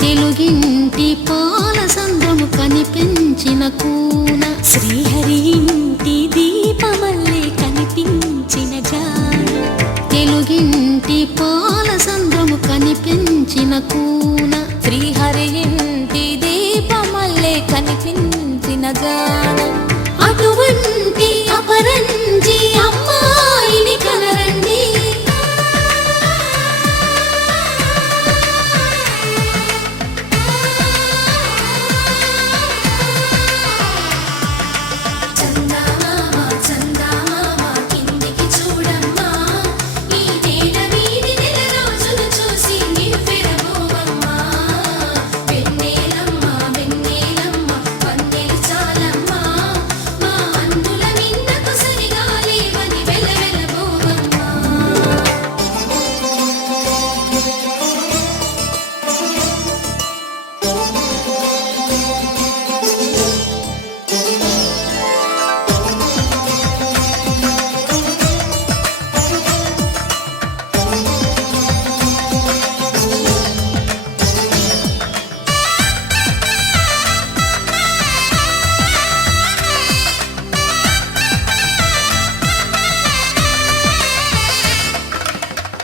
తెలుగింటి పాల సంద్రము కనిపించిన కూన శ్రీహరి ఇంటి దీపమల్లే కనిపించిన జాన తెలుగింటి పాల సంద్రము కనిపించిన కూన శ్రీహరి ఇంటి దీపమల్లే కనిపించిన జాన అటువంటి అపరంజి అమ్మాయిని కనరండి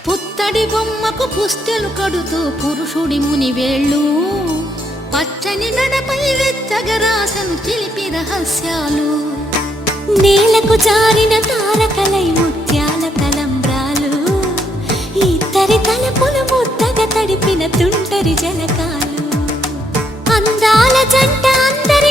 పుత్తడి బొమ్మకు పుస్తెలు కడుతూ పురుషుడి ముని వేళ్ళు పచ్చని నడపై వెచ్చగరాసను చిలిపి రహస్యాలు నేలకు జారిన తారకలై ముత్యాల తలంబ్రాలు ఇద్దరి తలపులు ముద్దగా తడిపిన తుంటరి జలకాలు అందాల జంట అందరి